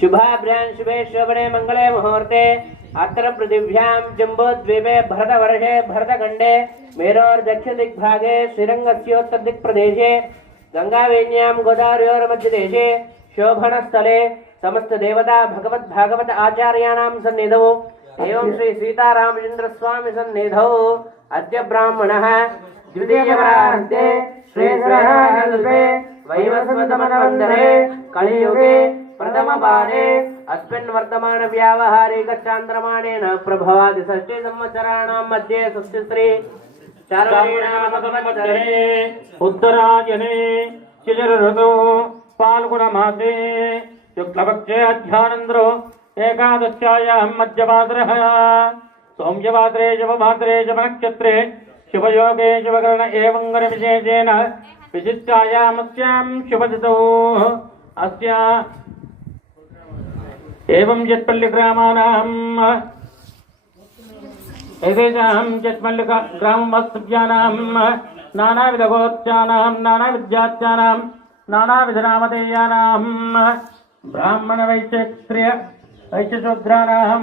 शुभाभ्यां शुभे शोभने मंगले मुहूर्ते अत्र पृथिव्यां जम्बोद्वीपे भरतवर्षे भरतखण्डे मेरोर्दक्षिणदिग्भागे श्रीरङ्गस्योत्तरदिक्प्रदेशे गंगावेण्यां गोदावर्योर्मध्यदेशे शोभनस्थले समस्त देवता भगवद्भागवत आचार्याणां सन्निधौ एवं श्री सीतारामचंद्र स्वामी सन्निधौ अद्य ब्राह्मणः द्वितीयवरान्ते श्रीश्वरकल्पे वैवस्वतमन्वन्तरे कलियुगे प्रथमपादे अस्मिन् वर्तमान व्यावहारिक चान्द्रमाणेन प्रभवादि षष्ठी संवत्सराणां मध्ये षष्ठीश्री चार्वाणीनामसंवत्सरे उत्तरायणे शिशिर ऋतौ फाल्गुनमासे शुक्लपक्षे अध्यानन्द्रो एकादश्यायां मध्यभाद्रः सोमवासरे शुभभाद्रे शुभनक्षत्रे शुभयोगे शुभकर्ण एवं विशेषेण विशिष्टायामस्यां शुभतिथौ अस्या एवं जट्पल्लिग्रामाणाम् एतेषां जट्पल्लिग्रामवास्तव्यानां नानाविधगोत्यानां नानाविद्यात्यानां नानाविधनामधेयानां ब्राह्मणवैश्यक्षत्रिय वैश्यशूद्राणां